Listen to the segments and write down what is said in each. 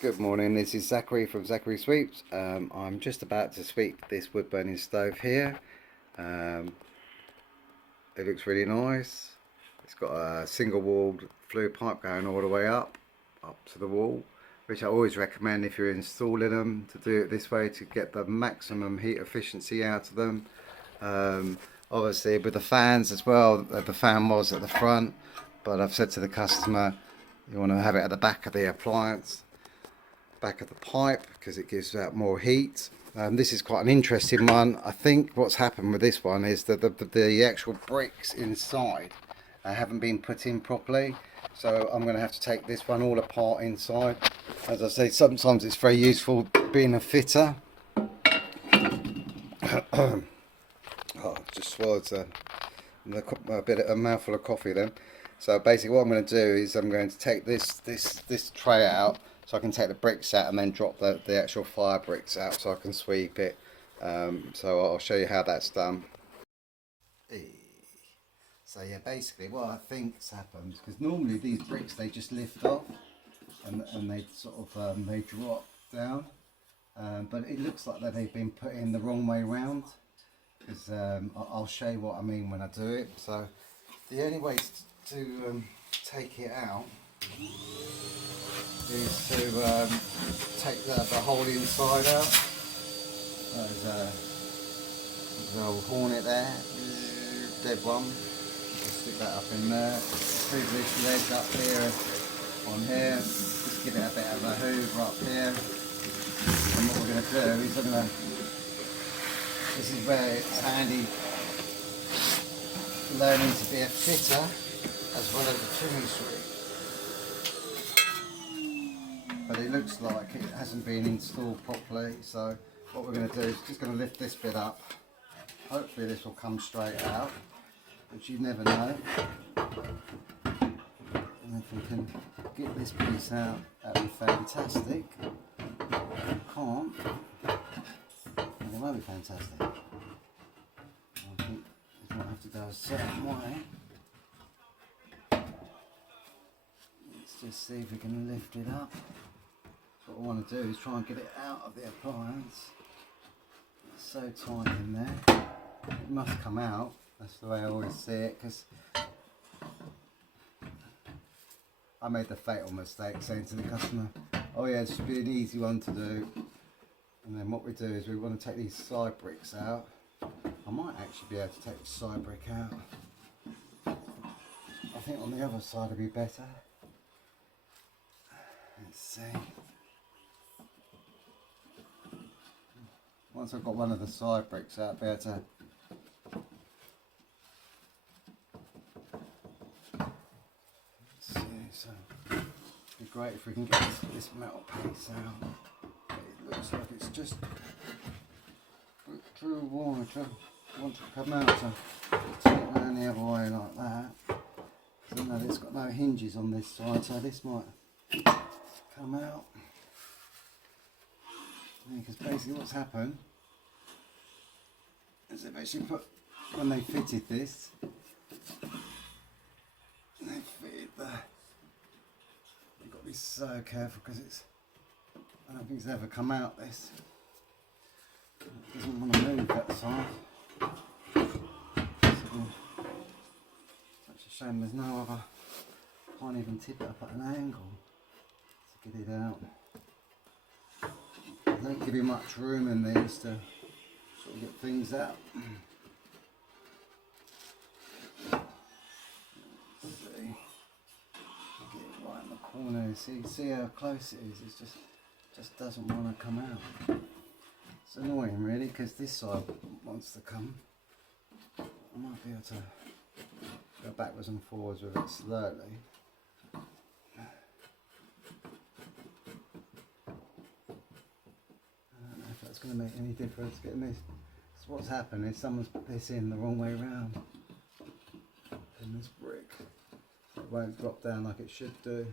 Good morning, this is Zachary from Zachary Sweeps. I'm just about to sweep this wood burning stove here. Um, it looks really nice. It's got a single walled flue pipe going all the way up to the wall, which I always recommend if you're installing them to do it this way to get the maximum heat efficiency out of them. Obviously with the fans as well, the fan was at the front, but I've said to the customer you want to have it at the back of the appliance, back of the pipe, because it gives out more heat. This is quite an interesting one. I think what's happened with this one is that the actual bricks inside haven't been put in properly, so I'm going to have to take this one all apart inside. As I say, sometimes it's very useful being a fitter. Oh, just swallowed a mouthful of coffee then. So basically what I'm going to do is I'm going to take this tray out so I can take the bricks out and then drop the actual fire bricks out so I can sweep it. So I'll show you how that's done. So yeah, basically what I think's happened, because normally these bricks they just lift off and they sort of they drop down, but it looks like that they've been put in the wrong way round. Because I'll show you what I mean when I do it. So the only way to take it out is to take the whole inside out. There's a little hornet there, dead one. Just stick that up in there. Hoover this ledge up here on here. Just give it a bit of a hoover up here. And what we're going to do is this is where it's handy learning to be a fitter as well as a trimming sweep. But it looks like it hasn't been installed properly, so what we're going to do is just going to lift this bit up. Hopefully this will come straight out, which you never know. And if we can get this piece out, that would be fantastic. If we can't, then it won't be fantastic. I think we might have to go a certain way. Let's just see if we can lift it up. What I want to do is try and get it out of the appliance. It's so tight in there. It must come out. That's the way I always see it, because I made the fatal mistake saying to the customer, oh yeah, this should be an easy one to do. And then what we do is we want to take these side bricks out. I might actually be able to take the side brick out. I think on the other side would be better. Let's see. Once I've got one of the side bricks out, I'll be able to see. So it'd be great if we can get this metal piece out. But it looks like it's just through wall. I want to come out, so take it around the other way like that. So no, it's got no hinges on this side, so this might come out. Because basically what's happened is they've actually put, when they fitted this, they fitted you've got to be so careful because I don't think it's ever come out this. It doesn't want to move that side. Such a shame there's no other, can't even tip it up at an angle to get it out. I don't give you much room in these to sort of get things out. Let's see. Get it right in the corner. See how close it is. It just doesn't want to come out. It's annoying really, because this side wants to come. I might be able to go backwards and forwards with it slowly. It's going to make any difference getting this. So what's happened is someone's put this in the wrong way around in this brick, so it won't drop down like it should do.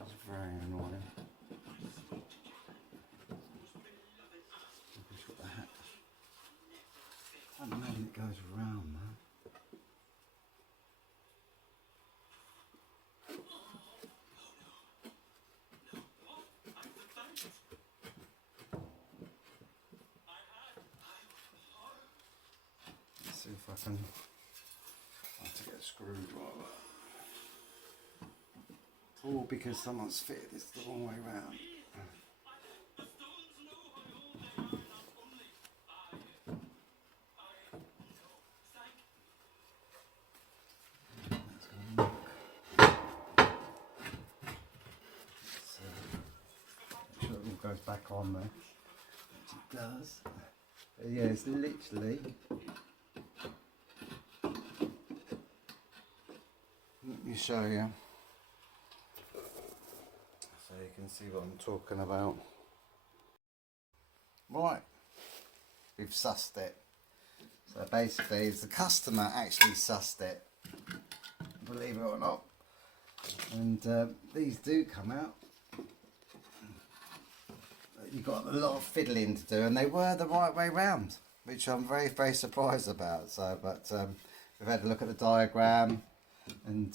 It's very annoying. It's got the hat. I can't imagine it goes around that. see if I can have to get screwed right. All because someone's fitted this the wrong way round. Make sure it all goes back on there, which it does. But yeah, it's literally. Let me show you, so you can see what I'm talking about. Right, we've sussed it. So basically, it's the customer actually sussed it, believe it or not. And these do come out. You've got a lot of fiddling to do, and they were the right way round, which I'm very, very surprised about. So, but we've had a look at the diagram, and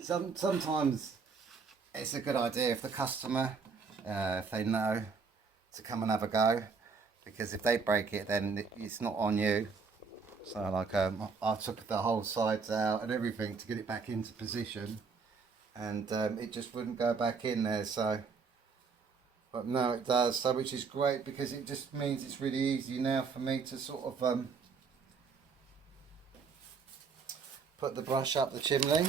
sometimes it's a good idea if the customer, if they know, to come and have a go, because if they break it, then it's not on you. So, like, I took the whole sides out and everything to get it back into position, and it just wouldn't go back in there. So. But now it does, so which is great, because it just means it's really easy now for me to sort of put the brush up the chimney.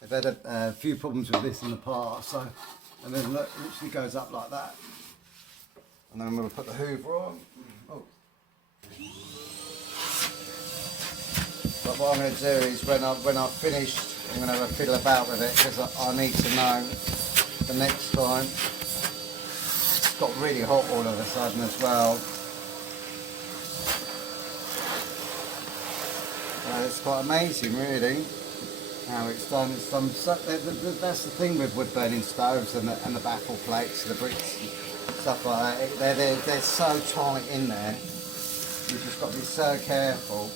I've had a few problems with this in the past, so, and then look, it literally goes up like that. And then I'm going to put the hoover on. Oh. But what I'm going to do is when I've finished, I'm going to have a fiddle about with it, because I need to know the next time. It's got really hot all of a sudden as well. It's quite amazing, really, how it's done. It's done. That's the thing with wood burning stoves and the baffle plates, the bricks, stuff like that. They're so tight in there. You've just got to be so careful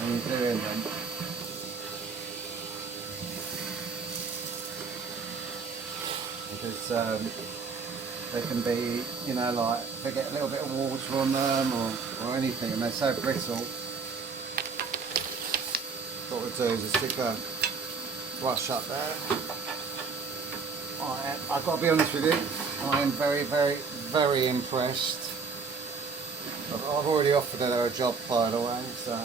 when you're doing them. Because they can be, you know, like, they get a little bit of water on them or anything, and they're so brittle. What we'll do is just stick a brush up there. I've got to be honest with you, I am very, very, very impressed. I've already offered her a job, by the way, so.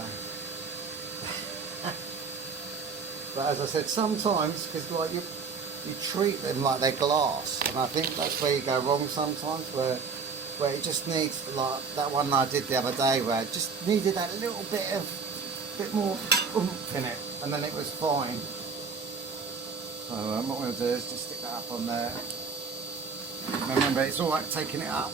But as I said, sometimes, because like you treat them like they're glass, and I think that's where you go wrong sometimes, where it just needs, like that one I did the other day, where it just needed that little bit more oomph in it, and then it was fine. So what I'm going to do is just stick that up on there. Remember, it's all right taking it up.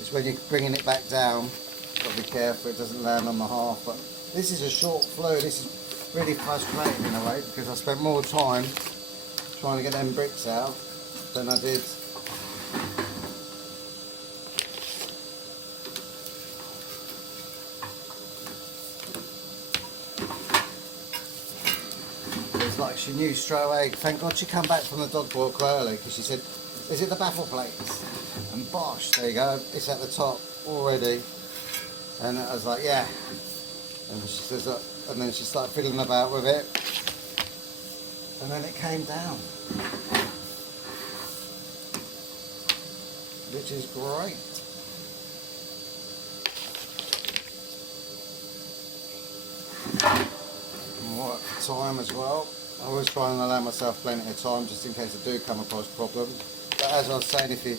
It's when you're bringing it back down, you've got to be careful it doesn't land on the half. But this is a short flue. This is really frustrating in a way, because I spent more time trying to get them bricks out than I did. It's like she knew straight away. Thank God she come back from the dog walk early, because she said, "Is it the baffle plates?" And bosh, there you go, it's at the top already. And I was like, yeah. And she says, and then she started fiddling about with it, and then it came down, which is great. And what time as well? I always try and allow myself plenty of time, just in case I do come across problems. But as I was saying, if you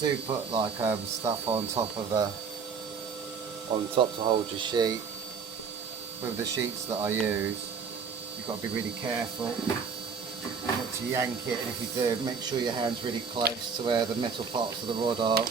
do put like stuff on top of to hold your sheet, with the sheets that I use, you've got to be really careful not to yank it, and if you do, make sure your hand's really close to where the metal parts of the rod are.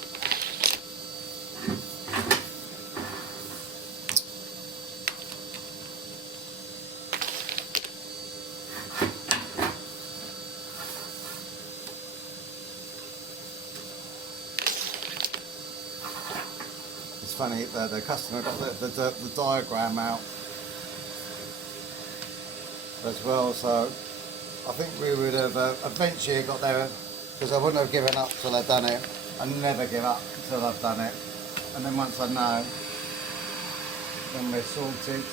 It's funny that the customer got the diagram out as well, so I think we would have eventually got there because I wouldn't have given up till I'd done it. I never give up until I've done it, and then once I know, then we're sorted.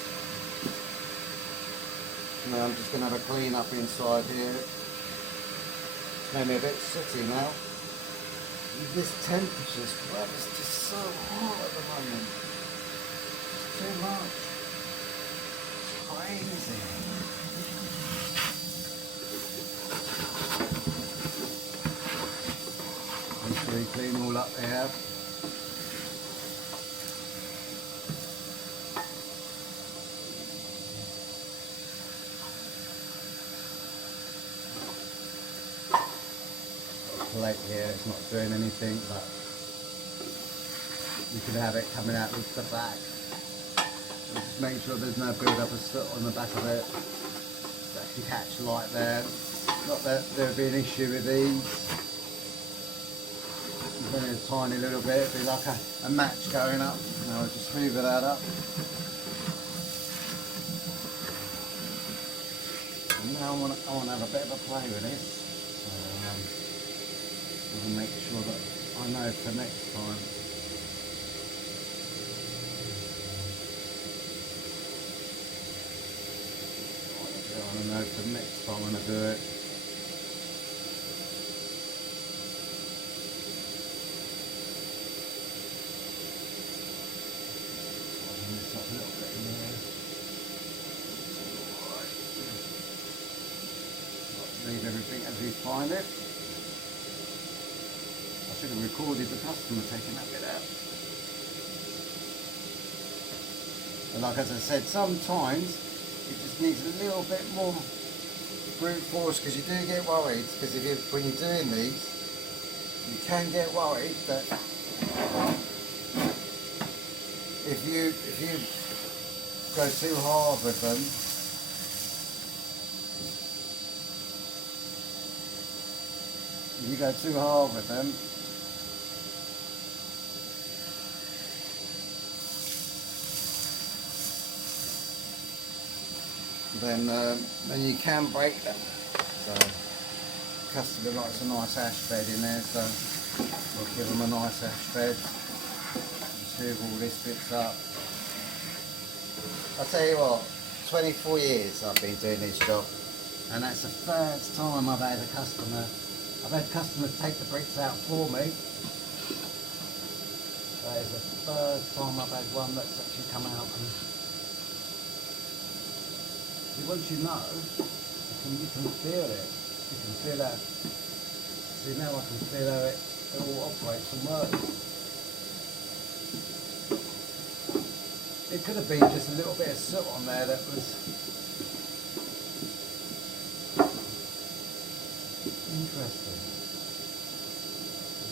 Now I'm just going to have a clean up inside here. It's made me a bit sooty now. This temperature's weather's just so hot at the moment. It's too much. It's crazy. Make sure you clean all up here. Plate here, it's not doing anything, but you can have it coming out with the back. Just make sure there's no build up of soot on the back of it. That can catch light there. Not that there would be an issue with these. There's only a tiny little bit, it'd be like a match going up. Now I'll just hoover that up. And now I want to have a bit of a play with this. And make sure that I know for next time. I want to know for next time when I do it. Tighten this up a little bit in there. Leave everything as we find it. I should have recorded the customer taking that bit out. And like as I said, sometimes it just needs a little bit more brute force, because you do get worried, because when you're doing these, you can get worried that if you go too hard with them, then you can break them. So customer likes a nice ash bed in there, so we'll give them a nice ash bed. Just hoover all this bits up. I'll tell you what, 24 years I've been doing this job, and that's the first time I've had customers take the bricks out for me. That is the first time I've had one that's actually come out. And once you know, you can feel it. You can feel that. See, now I can feel how it all operates and works. It could have been just a little bit of soot on there that was interesting.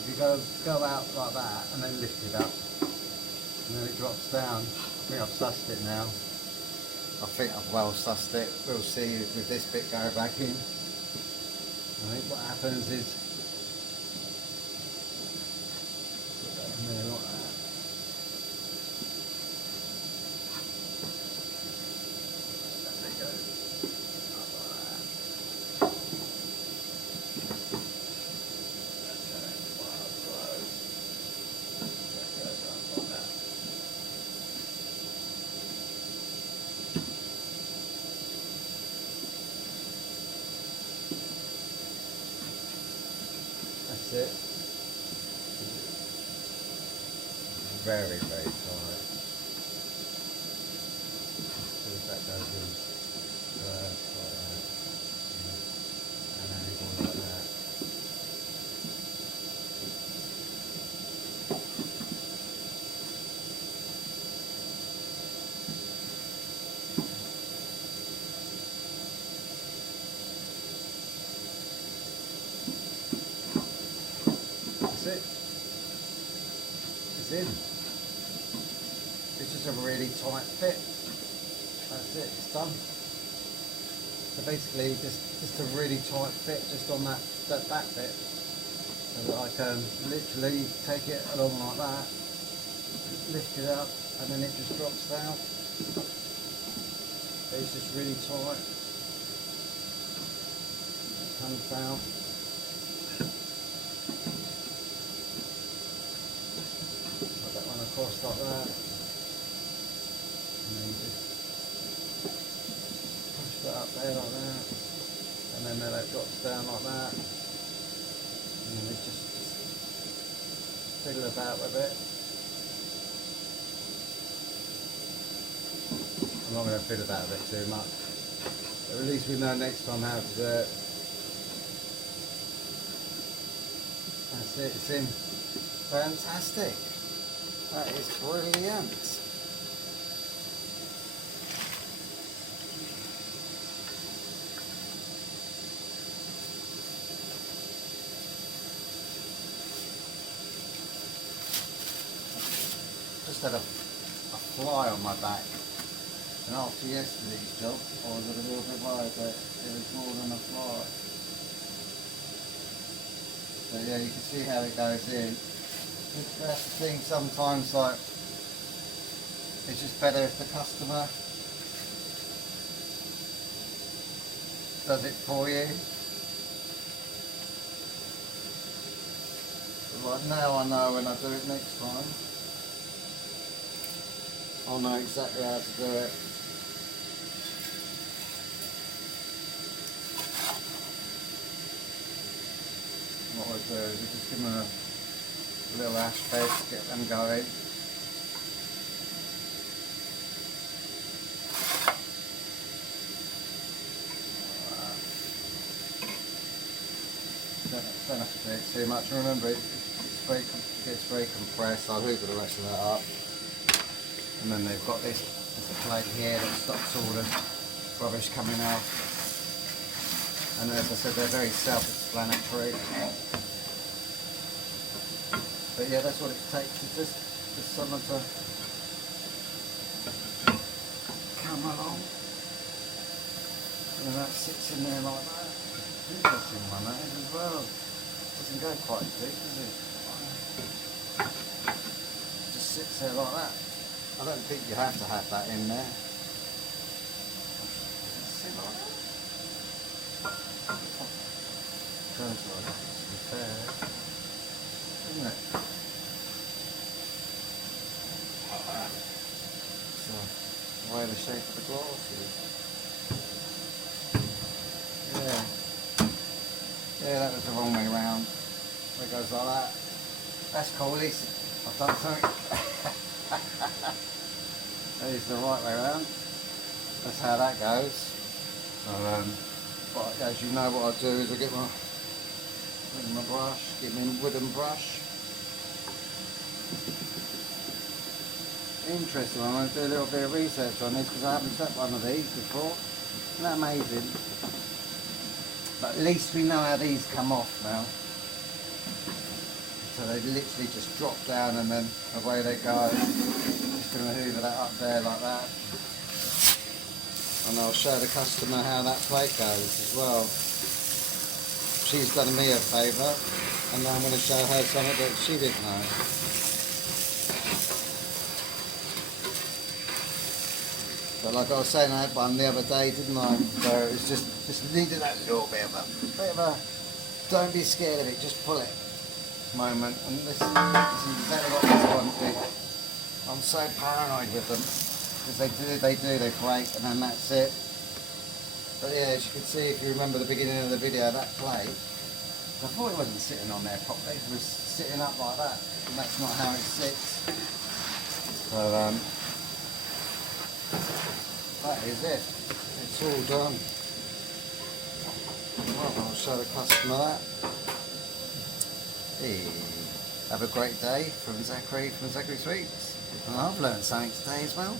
If you go out like that and then lift it up, and then it drops down. I think I've sussed it now. I think I've well sussed it. We'll see with this bit go back in. I think what happens is, put that in there like that. There we go. Up like that. That's quite close. That goes up like that. That's it. Very, very tight. See if that goes in. Like that. And then it goes like that. That's it. It's in. It's just a really tight fit. That's it, it's done. So basically just a really tight fit just on that back bit. So that I can literally take it along like that, lift it up, and then it just drops down. It's just really tight. It comes down. across like that, and then you just push that up there like that, and then that drops down like that, and then just fiddle about with it. I'm not going to fiddle about with it too much, but at least we know next time how to do it. That's it, it's in. Fantastic. That is brilliant. Just had a fly on my back, and after yesterday's job I was a little bit worried that it was more than a fly. But yeah, you can see how it goes in. That's the thing, sometimes like it's just better if the customer does it for you. But like now I know when I do it next time, I'll know exactly how to do it. What I do is I just give them a little ash bed to get them going. Don't have to do it too much. Remember, it gets very compressed. I'll hoover the rest of that up. And then they've got this as a plate here that stops all the rubbish coming out. And as I said, they're very self-explanatory. But yeah, that's what it takes, is just someone to come along. And that sits in there like that. Interesting one that is as well. Doesn't go quite deep, does it? Just sits there like that. I don't think you have to have that in there. Sit like that. Goes like that, to be fair. Isn't it? So, the way the shape of the glass is. Yeah. Yeah, that was the wrong way round. It goes like that. That's cool, at least I've done something. That is the right way round. That's how that goes. So, but as you know, what I do is I get my brush, get my wooden brush. Interesting, I'm going to do a little bit of research on this because I haven't set one of these before. Isn't that amazing? But at least we know how these come off now. So they literally just drop down and then away they go. Just going to hoover that up there like that. And I'll show the customer how that plate goes as well. She's done me a favour, and now I'm going to show her something that she didn't know. But like I was saying, I had one the other day, didn't I? Where it was just needed that little bit of a don't be scared of it, just pull it moment. And this is exactly what this one did. I'm so paranoid with them because they break, and then that's it. But yeah, as you can see, if you remember the beginning of the video, that plate, I thought it wasn't sitting on there properly. It was sitting up like that, and that's not how it sits. So that is it. It's all done. Well, I'll show the customer that. Hey, have a great day from Zachary Sweets. And I've learned something today as well.